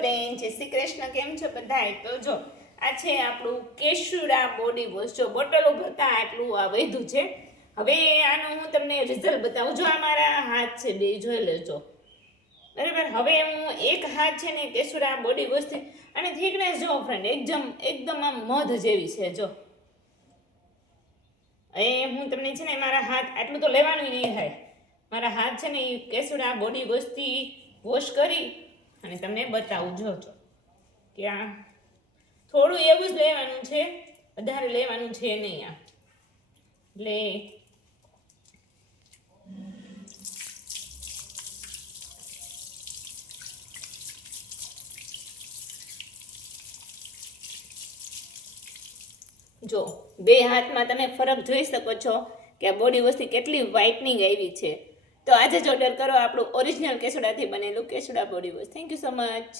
Friend, જય શ્રી કૃષ્ણ. કેમ છો બધાય? તો જો આ છે આપણું કેશુડા બોડી વોશ. જો બોટલો ભરતા આટલું આ વધ્યું છે. હવે આનું હું તમને રિઝલ્ટ બતાવું. જો આ મારા હાથ છે, બે જોઈ લેજો બરાબર. હવે હું એક હાથ છે ને કેશુડા બોડી વોશથી અને થિકનેસ જો ફ્રેન્ડ એકદમ આમ મધ જેવી છે. જો એ હું તમને છે ને મારા હાથ આટલું તો લેવાનું નહીં થાય. મારા હાથ છે ને એ કેશુડા બોડી વોશથી વોશ કરી અને તમને બતાવું. જોજો કે આ થોડું એવું જ લેવાનું છે, વધારે લેવાનું છે નહીં. આ એટલે જો બે હાથમાં તમે ફરક જોઈ શકો છો કે આ બોડી વોશથી કેટલી વ્હાઇટનિંગ આવી છે. તો આજે જ ઓર્ડર કરો આપણું ઓરિજિનલ કેસુડાથી બનેલું કેસુડા body wash. Thank you so much.